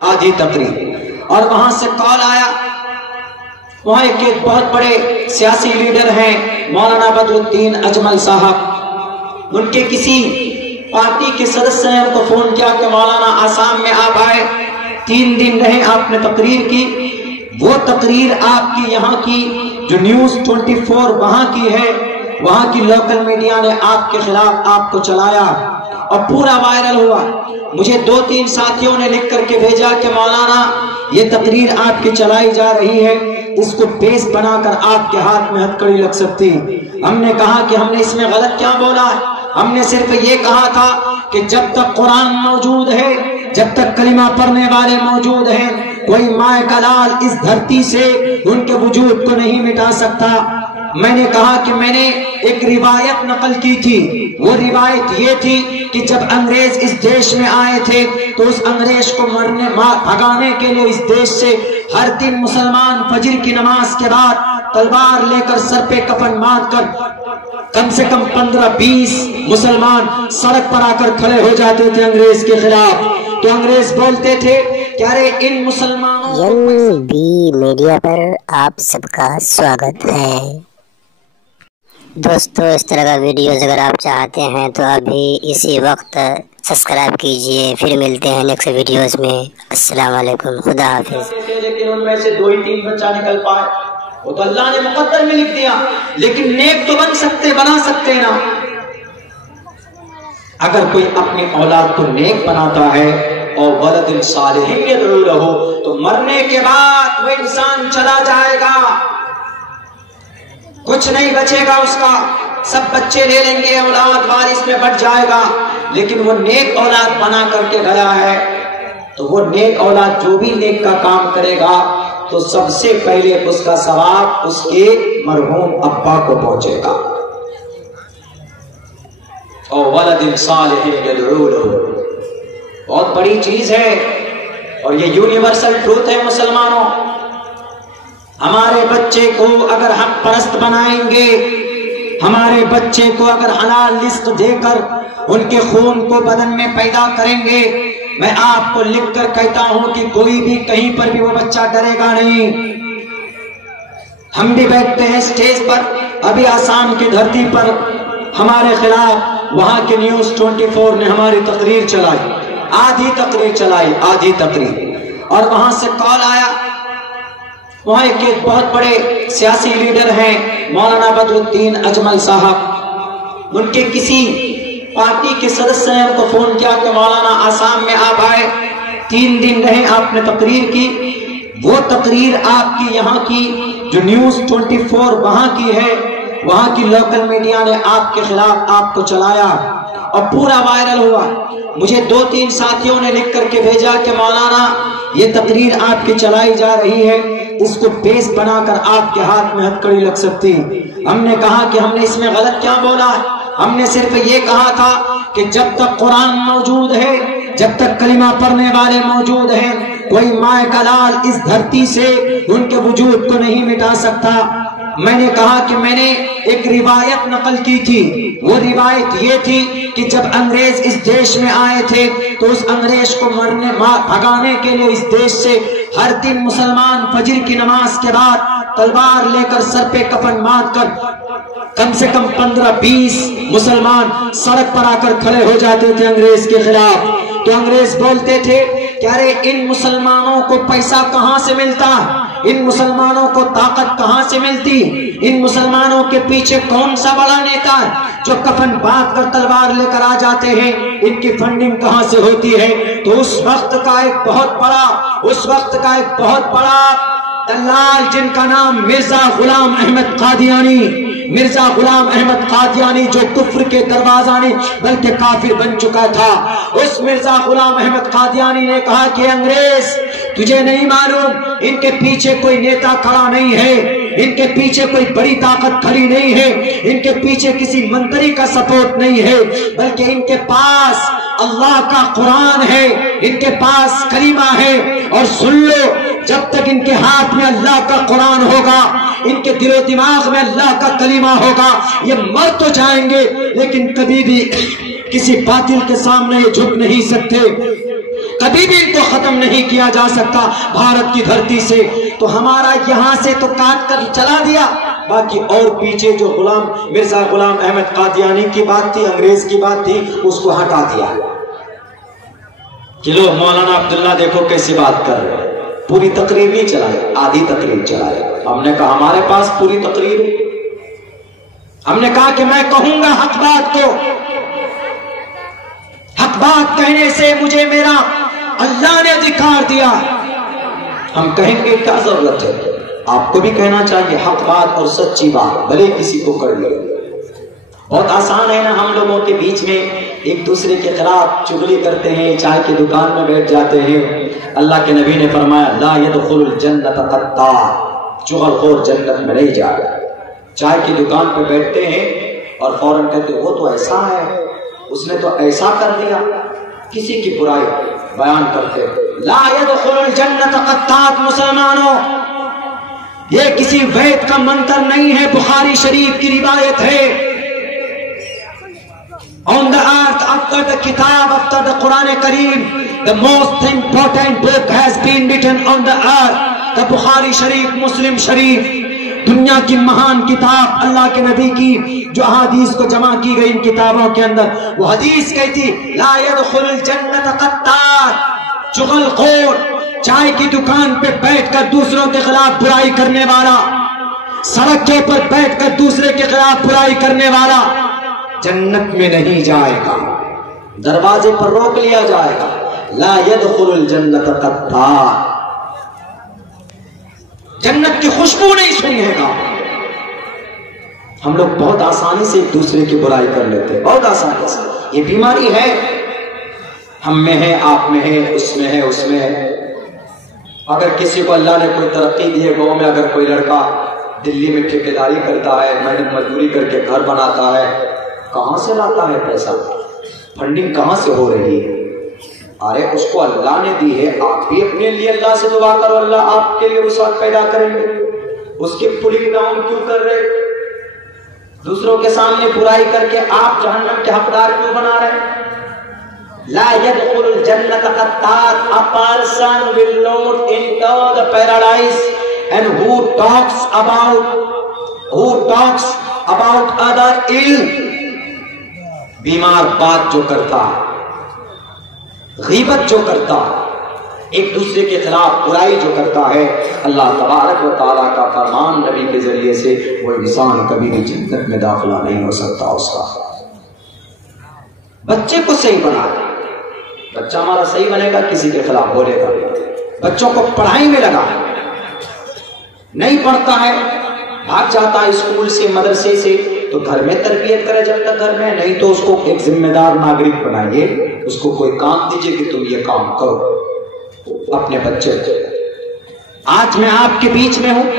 آدھی تقریر اور وہاں سے کال آیا. وہاں ایک بہت بڑے سیاسی لیڈر ہیں مولانا بدر الدین اجمل صاحب. ان کے کسی پارٹی کے سدسیہ نے ان کو فون کیا کہ مولانا آسام میں آپ آئے, 3 دن رہے, آپ نے تقریر کی. وہ تقریر آپ کی یہاں کی جو نیوز 24 وہاں کی ہے, وہاں کی لوکل میڈیا نے آپ کے خلاف آپ کو چلایا اور پورا وائرل ہوا. مجھے 2-3 ساتھیوں نے لکھ کر کے بھیجا کہ مولانا یہ تقریر آپ کی چلائی جا رہی ہے, اس کو بیس بنا کر آپ کے ہاتھ میں ہتھکڑی لگ سکتی. ہم نے کہا کہ ہم نے اس میں غلط کیا بولا ہے؟ ہم نے صرف یہ کہا تھا کہ جب تک قرآن موجود ہے, جب تک کلمہ پڑھنے والے موجود ہیں, کوئی مائے کا لال اس دھرتی سے ان کے وجود کو نہیں مٹا سکتا. میں نے کہا کہ میں نے ایک روایت نقل کی تھی, وہ روایت یہ تھی کہ جب انگریز اس دیش میں آئے تھے تو اس انگریز کو بھگانے کے لیے اس دیش سے ہر دن مسلمان فجر کی نماز کے بعد تلوار لے کر سر پہ کفن باندھ کر کم سے کم 15-20 مسلمان سڑک پر آ کر کھڑے ہو جاتے تھے انگریز کے خلاف. تو انگریز بولتے تھے کہ ارے ان مسلمانوں بی میڈیا پر آپ سب کا سواگت ہے. دوستو اس طرح کا ویڈیوز اگر آپ چاہتے ہیں تو ابھی اسی وقت سبسکرائب کیجئے. پھر ملتے ہیں نیکسٹ ویڈیوز میں. السلام علیکم, خدا حافظ. لیکن ان میں سے 2-3 بچہ نکل پائے, وہ تو اللہ نے مقدر میں لکھ دیا. لیکن نیک تو بنا سکتے نا. اگر کوئی اپنی اولاد کو نیک بناتا ہے اور ولد صالح یدعو لہ, تو مرنے کے بعد وہ انسان چلا جائے گا, کچھ نہیں بچے گا اس کا, سب بچے لے لیں گے, اولاد وارث میں بٹ جائے گا. لیکن وہ نیک اولاد بنا کر کے گیا ہے تو وہ نیک اولاد جو بھی نیک کا کام کرے گا تو سب سے پہلے اس کا ثواب اس کے مرحوم ابا کو پہنچے گا. اور ولد صالح یدعو لہ بہت بڑی چیز ہے, اور یہ یونیورسل ٹروتھ ہے مسلمانوں. ہمارے بچے کو اگر حق پرست بنائیں گے, ہمارے بچے کو اگر حلال رزق دے کر ان کے خون کو بدن میں پیدا کریں گے, میں آپ کو لکھ کر کہتا ہوں کہ کوئی بھی کہیں پر بھی وہ بچہ ڈرے گا نہیں. ہم بھی بیٹھتے ہیں سٹیج پر, ابھی آسام کی دھرتی پر ہمارے خلاف وہاں کے نیوز 24 نے ہماری تقریر چلائی, آدھی تقریر اور وہاں سے کال آیا. وہاں ایک بہت بڑے سیاسی لیڈر ہیں مولانا بدر الدین اجمل صاحب. ان کے کسی پارٹی کے سدسیہ نے ان کو فون کیا کہ مولانا آسام میں آپ آئے, 3 دن رہے, آپ نے تقریر کی. وہ تقریر آپ کی یہاں کی جو نیوز 24 وہاں کی ہے, وہاں کی لوکل میڈیا نے آپ کے خلاف آپ کو چلایا اور پورا وائرل ہوا. مجھے 2-3 ساتھیوں نے لکھ کر کے بھیجا کہ مولانا یہ تقریر آپ کی چلائی جا رہی ہے, اس کو بیس بنا کر آپ کے ہاتھ میں ہتھکڑی لگ سکتی. ہم نے کہا کہ ہم نے اس میں غلط کیا بولا ہے؟ ہم نے صرف یہ کہا تھا کہ جب تک قرآن موجود ہے, جب تک کلمہ پڑھنے والے موجود ہیں, کوئی مائے کا لال اس دھرتی سے ان کے وجود کو نہیں مٹا سکتا. میں نے کہا کہ میں نے ایک روایت نقل کی تھی, وہ روایت یہ تھی کہ جب انگریز اس دیش میں آئے تھے تو اس انگریز کو بھگانے کے لیے اس دیش سے ہر دن مسلمان فجر کی نماز کے بعد تلوار لے کر سر پہ کفن باندھ کر کم سے کم 15-20 مسلمان سڑک پر آ کر کھڑے ہو جاتے تھے انگریز کے خلاف. تو انگریز بولتے تھے کہ ارے ان مسلمانوں کو پیسہ کہاں سے ملتا, ان مسلمانوں کو طاقت کہاں سے ملتی, ان مسلمانوں کے پیچھے کون سا بڑا نیتا ہے جو کفن باندھ کر تلوار لے کر آ جاتے ہیں, ان کی فنڈنگ کہاں سے ہوتی ہے. تو اس وقت کا ایک بہت بڑا دلال جن کا نام مرزا غلام احمد قادیانی جو کفر کے دروازہ نہیں بلکہ کافر بن چکا تھا, اس مرزا غلام احمد قادیانی نے کہا کہ انگریز تجھے نہیں معلوم, ان کے پیچھے کوئی نیتا کھڑا نہیں ہے, ان کے پیچھے کوئی بڑی طاقت کھڑی نہیں ہے, ان کے پیچھے کسی منتری کا سپورٹ نہیں ہے, بلکہ ان کے پاس اللہ کا قرآن ہے, ان کے پاس کلمہ ہے. اور سن لو, جب تک ان کے ہاتھ میں اللہ کا قرآن ہوگا, ان کے دل و دماغ میں اللہ کا کلمہ ہوگا, یہ مر تو جائیں گے لیکن کبھی بھی کسی باطل کے سامنے یہ جھک نہیں سکتے. کبھی بھی ان کو ختم نہیں کیا جا سکتا بھارت کی دھرتی سے. تو ہمارا یہاں سے تو کاٹ کر چلا دیا, باقی اور پیچھے جو مرزا غلام احمد قادیانی کی بات تھی, انگریز کی بات تھی, اس کو ہٹا دیا کہ لو مولانا عبداللہ دیکھو کیسی بات کر رہے ہیں. پوری تقریر نہیں چلائے, آدھی تقریر چلائے. ہم نے کہا ہمارے پاس پوری تقریر ہے. ہم نے کہا کہ میں کہوں گا حق بات کو, حق بات کہنے سے مجھے میرا اللہ نے ادھیکار دیا. ہم کہیں گے کیا ضرورت ہے, آپ کو بھی کہنا چاہیے حق بات اور سچی بات, بھلے کسی کو کر لے. بہت آسان ہے نا, ہم لوگوں کے بیچ میں ایک دوسرے کے خلاف چغلی کرتے ہیں, چائے کی دکان میں بیٹھ جاتے ہیں. اللہ کے نبی نے فرمایا لا يدخل الجنت قطار, چغل خور جنت میں نہیں جائے. چائے کی دکان پہ بیٹھتے ہیں اور فوراً کہتے وہ تو ایسا ہے, اس نے تو ایسا کر دیا, کسی کی برائی بیان کرتے. لا يدخل الجنت قطار. مسلمانوں, یہ کسی وید کا منتر نہیں ہے, بخاری شریف کی روایت ہے. On the earth, after the kitab, after the Quran Kareem, the most important book has been written on the earth. The Bukhari Sharif, Muslim Sharif, دنیا کی مہان کتاب اللہ کے نبی کی جو احادیث کو جمع کی گئی ان کتابوں کے اندر, وہ حدیث کہتی لا يدخل الجنت قطار, چغل خور, چائے کی دکان پہ بیٹھ کر دوسروں کے خلاف برائی کرنے والا, سڑک کے اوپر بیٹھ کر دوسرے کے خلاف برائی کرنے والا جنت میں نہیں جائے گا, دروازے پر روک لیا جائے گا. لا يدخل الجنت قطار, جنت کی خوشبو نہیں سنگے گا. ہم لوگ بہت آسانی سے ایک دوسرے کی برائی کر لیتے ہیں, بہت آسانی سے. یہ بیماری ہے, ہم میں ہے, آپ میں ہے, اس میں ہے, اس میں ہے. اگر کسی کو اللہ نے کوئی ترقی دی ہے گاؤں میں, اگر کوئی لڑکا دلی میں ٹھیکیداری کرتا ہے, محنت مزدوری کر کے گھر بناتا ہے, کہاں سے لاتا ہے پیسہ, فنڈنگ کہاں سے ہو رہی ہے؟ ارے اس کو اللہ نے دی ہے, آپ بھی اپنے لیے اللہ سے دعا کرو, اللہ آپ کے لیے وسعت پیدا کریں گے. اس کی پولنگ ڈاؤن کیوں کر رہے, دوسروں کے سامنے برائی کر کے آپ جہنم کے حقدار کیوں بنا رہے؟ لا يدخل الجنت قطار, a person will not enter the paradise and who talks about other ill, بیمار بات جو کرتا, غیبت جو کرتا, ایک دوسرے کے خلاف برائی جو کرتا ہے, اللہ تبارک و تعالیٰ کا فرمان نبی کے ذریعے سے وہ انسان کبھی بھی جنت میں داخلہ نہیں ہو سکتا. اس کا بچے کو صحیح بنا, بچہ ہمارا صحیح بنے گا, کسی کے خلاف بولے گا. بچوں کو پڑھائی میں لگا, نہیں پڑھتا ہے, بھاگ جاتا ہے اسکول سے, مدرسے سے, تو گھر میں تربیت کرے جب تک گھر میں, نہیں تو اس کو ایک ذمہ دار ناگرک بنائیے, اس کو کوئی کام دیجئے کہ تم یہ کام کرو اپنے بچے. آج میں آپ کے بیچ میں ہوں,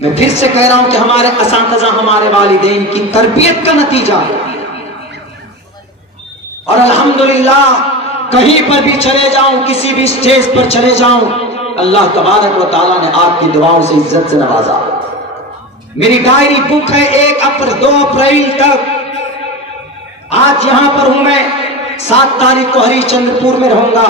میں پھر سے کہہ رہا ہوں کہ ہمارے اساتذہ, ہمارے والدین کی تربیت کا نتیجہ ہے. اور الحمدللہ کہیں پر بھی چلے جاؤں, کسی بھی اسٹیج پر چلے جاؤں, اللہ تبارک و تعالیٰ نے آپ کی دعاؤں سے عزت سے نوازا. میری ڈائری بک ہے 2 اپریل تک. آج یہاں پر ہوں میں, 7 تاریخ کو ہری چندر پور میں رہوں گا,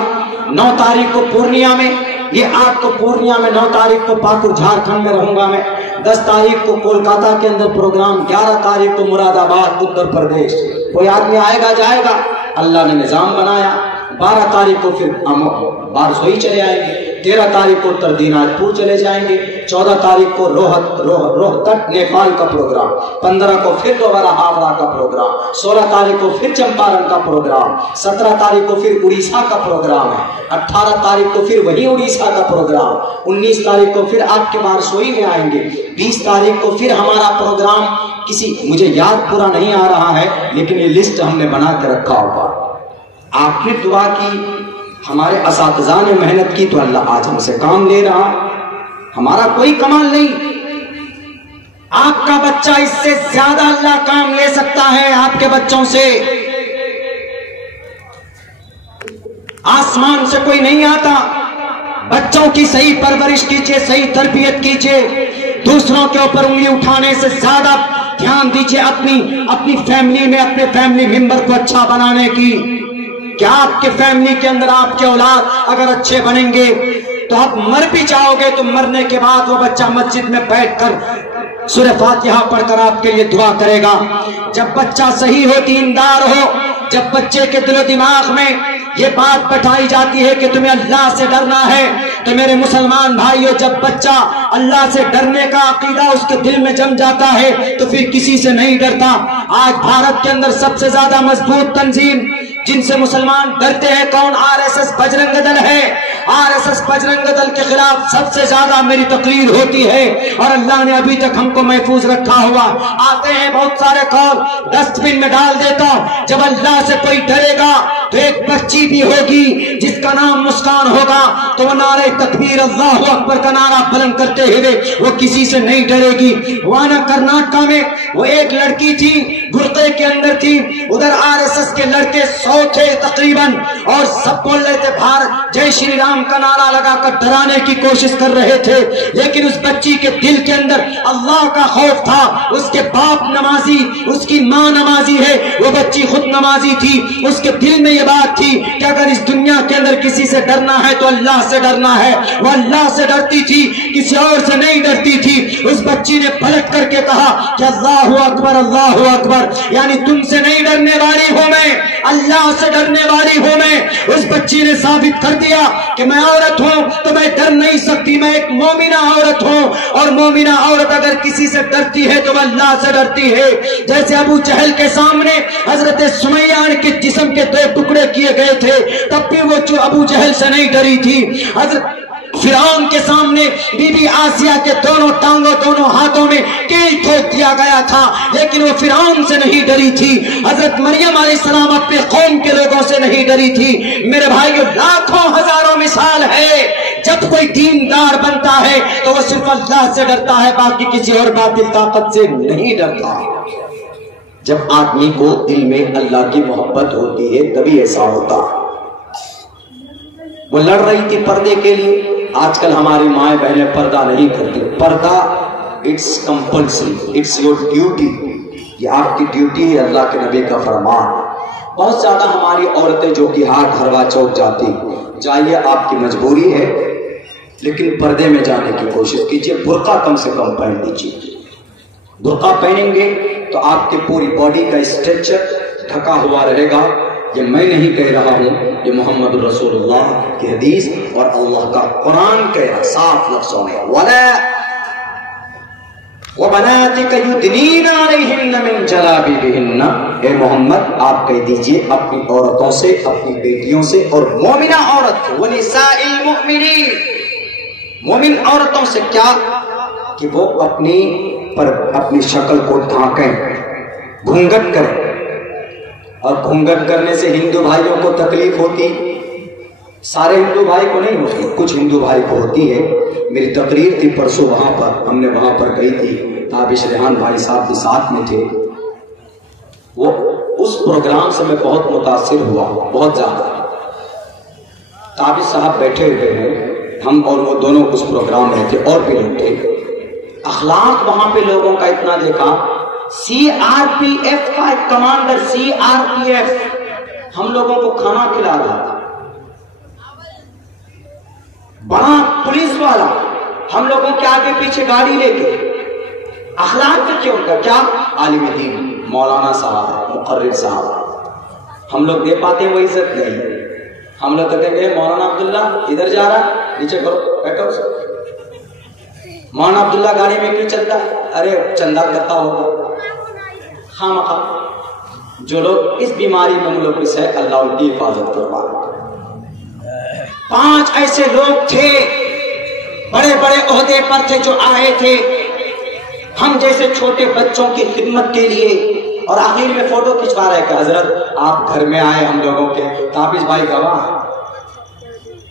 9 تاریخ کو پورنیا میں, یہ آپ کو پورنیا میں, 9 تاریخ کو پاکور جھارکھنڈ میں رہوں گا میں, 10 تاریخ کو کولکاتہ کے اندر پروگرام, 11 تاریخ کو مراد آباد اتر پردیش. کوئی آدمی آئے گا جائے گا, اللہ نے نظام بنایا. 12 تاریخ کو پھر بارسوئی چلے آئیں گے, 13 تاریخ کو اتر دیناج پور چلے جائیں گے, 14 تاریخ کو روہتک نیپال کا پروگرام, 15 کو پھر دوبارہ ہاوڑا کا پروگرام, 16 تاریخ کو پھر چمپارن کا پروگرام, 17 تاریخ کو پھر اڑیسہ کا پروگرام ہے, 18 تاریخ کو پھر وہی اڑیسہ کا پروگرام, 19 تاریخ کو پھر آپ کے بارسوئی میں آئیں گے, 20 تاریخ کو پھر ہمارا پروگرام کسی, مجھے یاد پورا نہیں آ رہا ہے لیکن یہ لسٹ ہم نے بنا کے رکھا ہوگا. آپ نے دعا کی, ہمارے اساتذہ نے محنت کی, تو اللہ آج ہم سے کام لے رہا. ہمارا کوئی کمال نہیں, آپ کا بچہ اس سے زیادہ اللہ کام لے سکتا ہے آپ کے بچوں سے. آسمان سے کوئی نہیں آتا. بچوں کی صحیح پرورش کیجئے, صحیح تربیت کیجئے, دوسروں کے اوپر انگلی اٹھانے سے زیادہ دھیان دیجئے اپنی فیملی میں, اپنے فیملی ممبر کو اچھا بنانے کی. کہ آپ کے فیملی کے اندر آپ کے اولاد اگر اچھے بنیں گے تو آپ مر بھی جاؤ گے تو مرنے کے بعد وہ بچہ مسجد میں بیٹھ کر سورہ فاتحہ پڑھ کر آپ کے لیے دعا کرے گا۔ جب بچہ صحیح ہو، دیندار ہو، جب بچے کے دل و دماغ میں یہ بات بٹھائی جاتی ہے کہ تمہیں اللہ سے ڈرنا ہے، تو میرے مسلمان بھائیوں، جب بچہ اللہ سے ڈرنے کا عقیدہ اس کے دل میں جم جاتا ہے تو پھر کسی سے نہیں ڈرتا۔ آج بھارت کے اندر سب سے زیادہ مضبوط تنظیم جن سے مسلمان ڈرتے ہیں کون؟ RSS بجرنگ دل ہے۔ RSS بجرنگ دل کے خلاف سب سے زیادہ میری تقریر ہوتی ہے اور اللہ نے ابھی تک ہم کو محفوظ رکھا ہوا۔ آتے ہیں بہت سارے قول، ڈسٹ بن میں ڈال دیتا ہوں۔ جب اللہ سے کوئی ڈرے گا تو ایک بچی بھی ہوگی جس کا نام مسکان ہوگا تو وہ نعرہ تکبیر اللہ اکبر کا نعرہ بلند کرتے ہوئے وہ کسی سے نہیں ڈرے گی۔ وانا کرناٹکا میں وہ ایک لڑکی تھی، برقعے کے اندر تھی، ادھر RSS کے لڑکے 100 تھے تقریباً اور سب بول رہے تھے بھارت جے شری رام کا نعرہ لگا کر ڈرانے کی کوشش کر رہے تھے، لیکن اس بچی کے دل کے اندر اللہ کا خوف تھا۔ اس کے باپ نمازی، اس کی ماں نمازی ہے، وہ بچی خود نمازی تھی۔ اس کے دل میں یہ بات تھی کہ اگر اس دنیا کے اندر کسی سے ڈرنا ہے تو اللہ سے ڈرنا ہے۔ وہ اللہ سے ڈرتی تھی، کسی اور سے نہیں ڈرتی تھی۔ اس بچی نے پلٹ کر کے کہا کہ اللہ اکبر اللہ اکبر، یعنی تم سے نہیں ڈرنے والی ہوں میں، اللہ سے ڈرنے والی ہوں میں۔ اس بچی نے ثابت کر دیا کہ میں عورت ہوں تو میں ڈر نہیں سکتی، میں ایک مومنہ عورت ہوں، اور مومنہ عورت اگر کسی سے ڈرتی ہے تو وہ اللہ سے ڈرتی ہے۔ جیسے ابو جہل کے سامنے حضرت سمیہ کے جسم کے 2 ٹکڑے کیے گئے تھے تب بھی وہ ابو جہل سے نہیں ڈری تھی۔ حضرت فرعون کے سامنے بی بی آسیہ کے دونوں ٹانگوں، دونوں ہاتھوں میں کیل ٹھوک دیا گیا تھا لیکن وہ فرعون سے نہیں ڈری تھی۔ حضرت مریم علیہ السلام اپنے قوم کے لوگوں سے نہیں ڈری تھی۔ میرے بھائیو، لاکھوں ہزاروں مثال ہے، جب کوئی دیندار بنتا ہے تو وہ صرف اللہ سے ڈرتا ہے، باقی کسی اور باطل طاقت سے نہیں ڈرتا۔ جب آدمی کو دل میں اللہ کی محبت ہوتی ہے تبھی ایسا ہوتا۔ وہ لڑ رہی تھی پردے کے لیے، آج کل ہماری مائیں بہنیں پردہ نہیں کرتی۔ پردہ it's compulsory, it's your duty, یہ آپ کی ڈیوٹی ہے، اللہ کے نبی کا فرمان۔ بہت زیادہ ہماری عورتیں جو کہ ہاتھ ہروا چوک جاتی، جائیے آپ کی مجبوری ہے لیکن پردے میں جانے کی کوشش کیجیے، برقع کم سے کم پہن لیجیے۔ برقع پہنیں گے تو آپ کی پوری باڈی کا اسٹرکچر ڈھکا ہوا رہے گا۔ یہ میں نہیں کہہ رہا ہوں، یہ محمد رسول اللہ کی حدیث اور اللہ کا قرآن کہہ رہا صاف لفظوں میں، وَبَنَاتِكَ يُدْنِينَ عَلَيْهِنَّ مِنْ جَلَابِيبِهِنَّ، اے محمد آپ کہہ دیجئے اپنی عورتوں سے، اپنی بیٹیوں سے اور مومنہ عورت وَنِسَاءِ الْمُؤْمِنِينَ، مومن عورتوں سے کیا کہ وہ اپنی شکل کو ڈھانکیں، گھونگٹ کریں، اور گھونگٹ کرنے سے ہندو بھائیوں کو تکلیف ہوتی، سارے ہندو بھائی کو نہیں ہوتی، کچھ ہندو بھائی کو ہوتی ہے۔ میری تقریر تھی پرسوں وہاں پر، ہم نے وہاں پر گئی تھی، تابش ریحان بھائی صاحب بھی ساتھ میں تھے۔ وہ اس پروگرام سے میں بہت متاثر ہوا، بہت زیادہ۔ تابش صاحب بیٹھے ہوئے ہیں، ہم اور وہ دونوں اس پروگرام میں تھے، اور بھی لوگ تھے۔ اخلاق وہاں پہ لوگوں کا اتنا دیکھا، CRPF کا ایک کمانڈر، CRPF ہم لوگوں کو کھانا کھلا رہا تھا، بڑا پولیس والا ہم لوگوں کے آگے پیچھے گاڑی لے کے۔ اخلاق کا کیوں کا کیا؟ عالم دین مولانا صاحب، مقرر صاحب، ہم لوگ دے پاتے وہ عزت نہیں۔ ہم لوگ کہتے ہیں مولانا عبداللہ ادھر جا رہا ہے، نیچے کرو، بیٹھو۔ مولانا عبداللہ گاڑی میں کیوں چلتا ہے؟ ارے چندہ کرتا ہوگا خامخواہ۔ جو لوگ اس بیماری میں ملوث ہے اللہ ان کی حفاظت کروا۔ 5 ایسے لوگ تھے بڑے بڑے عہدے پر تھے جو آئے تھے ہم جیسے چھوٹے بچوں کی خدمت کے لیے، اور آخر میں فوٹو کھنچوا رہے کہ حضرت آپ گھر میں آئے ہم لوگوں کے، تابش بھائی گواہ،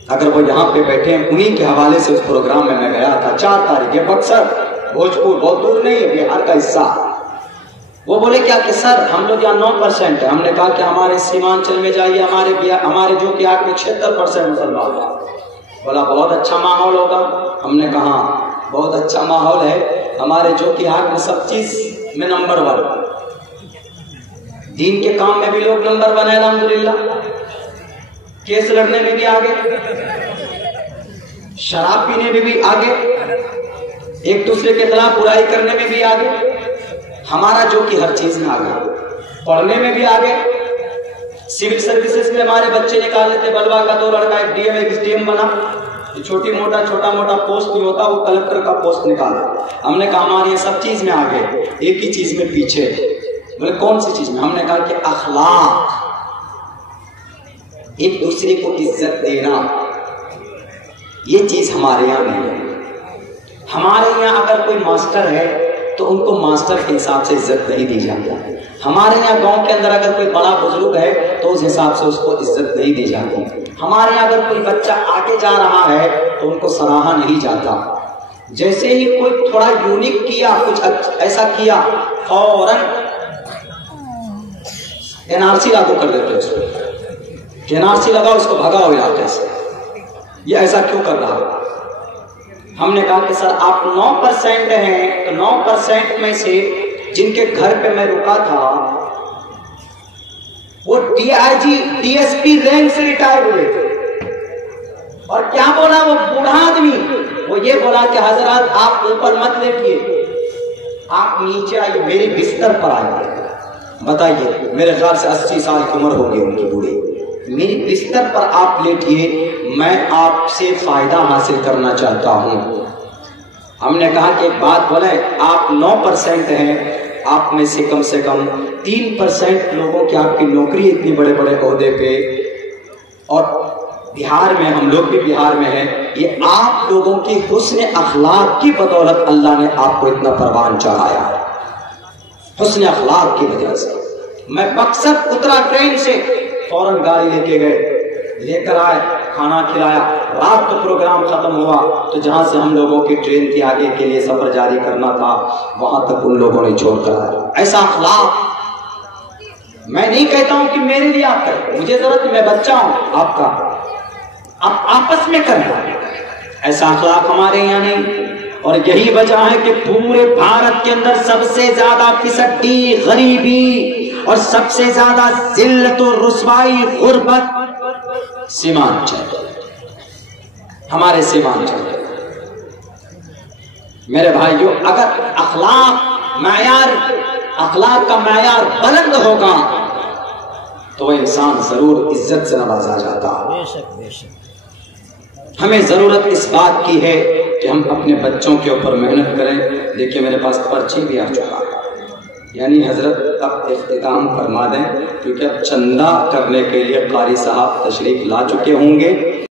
اگر وہ یہاں پہ بیٹھے ہیں، انہی کے حوالے سے اس پروگرام میں گیا تھا 4 تاریخ، یہ بکسر بھوجپور بہت دور نہیں ہے، بہار کا حصہ۔ وہ بولے کیا کہ سر ہم لوگ یہاں 9% ہے۔ ہم نے کہا کہ ہمارے سیمانچل میں جائیے، ہمارے جو کہ آگ میں 76% مسلمان ہیں۔ بولا بہت اچھا ماحول ہوگا۔ ہم نے کہا بہت اچھا ماحول ہے، ہمارے جو کہ آگ میں سب چیز میں نمبر 1، دین کے کام میں بھی لوگ نمبر 1 ہے الحمدللہ۔ کیس لڑنے میں بھی آگے، شراب پینے میں بھی آگے، ایک دوسرے کے خلاف برائی کرنے میں بھی آگے، ہمارا جو کہ ہر چیز میں آگے، پڑھنے میں بھی آگے۔ سول سروسز میں ہمارے بچے نکال لیتے، بلوا کا 2 لڑکا ایک ڈی ایم ایک SDM بنا، چھوٹا موٹا پوسٹ نہیں ہوتا، وہ کلکٹر کا پوسٹ نکالا۔ ہم نے کہا ہماری یہ سب چیز میں آگے، ایک ہی چیز میں پیچھے۔ بولے کون سی چیز میں؟ ہم نے کہا کہ اخلاق، ایک دوسرے کو عزت دینا، یہ چیز ہمارے یہاں نہیں ہے۔ ہمارے یہاں اگر کوئی ماسٹر ہے تو ان کو ماسٹر کے حساب سے عزت نہیں دی جاتی۔ ہمارے یہاں گاؤں کے اندر اگر کوئی بڑا بزرگ ہے تو اس حساب سے اس کو عزت نہیں دی جاتی۔ ہمارے یہاں اگر کوئی بچہ آگے جا رہا ہے تو ان کو سراہا نہیں جاتا۔ جیسے ہی کوئی تھوڑا یونیک کیا، کچھ ایسا کیا، فوراً NRC لاگو کر دیتے اس کو کہ NRC لگاؤ، اس کو بھگاؤ علاقے سے، یہ ایسا کیوں کر رہا ہے؟ ہم نے کہا کہ سر آپ 9% ہیں، تو 9% میں سے جن کے گھر پہ میں رکا تھا وہ DIG DSP رینک سے ریٹائر ہوئے تھے، اور کیا بولا وہ بوڑھا آدمی؟ وہ یہ بولا کہ حضرات آپ اوپر مت لیٹیے، آپ نیچے آئیے، میری بستر پر آئیے۔ بتائیے، میرے خیال سے 80 سال کی عمر ہوگی ان کی بوڑھی، میری بستر پر آپ لیٹیے، میں آپ سے فائدہ حاصل کرنا چاہتا ہوں۔ ہم نے کہا کہ ایک بات بولیں، آپ 9% ہیں، آپ میں سے کم 3% لوگوں کی آپ کی نوکری اتنی بڑے بڑے عہدے پہ، اور بہار میں، ہم لوگ بھی بہار میں ہیں، یہ آپ لوگوں کی حسن اخلاق کی بدولت اللہ نے آپ کو اتنا پروان چڑھایا ہے، حسن اخلاق کی وجہ سے۔ میں مقصد اترا ٹرین سے، فوراً گاڑی لے کے گئے، لے کر آئے، کھانا کھلایا، رات کو پروگرام ختم ہوا تو جہاں سے ہم لوگوں کی ٹرین کی آگے کے لیے سفر جاری کرنا تھا وہاں تک ان لوگوں نے چھوڑ کر آیا۔ ایسا اخلاق میں نہیں کہتا ہوں کہ میرے لیے آپ کریں، مجھے ضرورت نہیں، میں بچہ ہوں آپ کا، آپ آپس میں کرنا، ایسا اخلاق ہمارے یہاں نہیں۔ اور یہی وجہ ہے کہ پورے بھارت کے اندر سب سے زیادہ فسٹی، غریبی اور سب سے زیادہ ذلت و رسوائی، غربت سیمانچل، ہمارے سیمانچل۔ میرے بھائیو، اگر اخلاق کا معیار بلند ہوگا تو وہ انسان ضرور عزت سے نوازا جاتا ہے۔ ہمیں ضرورت اس بات کی ہے کہ ہم اپنے بچوں کے اوپر محنت کریں۔ دیکھیے میرے پاس پرچی بھی آ چکا ہے، یعنی حضرت اب اختتام فرما دیں، کیونکہ اب چندہ کرنے کے لیے قاری صاحب تشریف لا چکے ہوں گے۔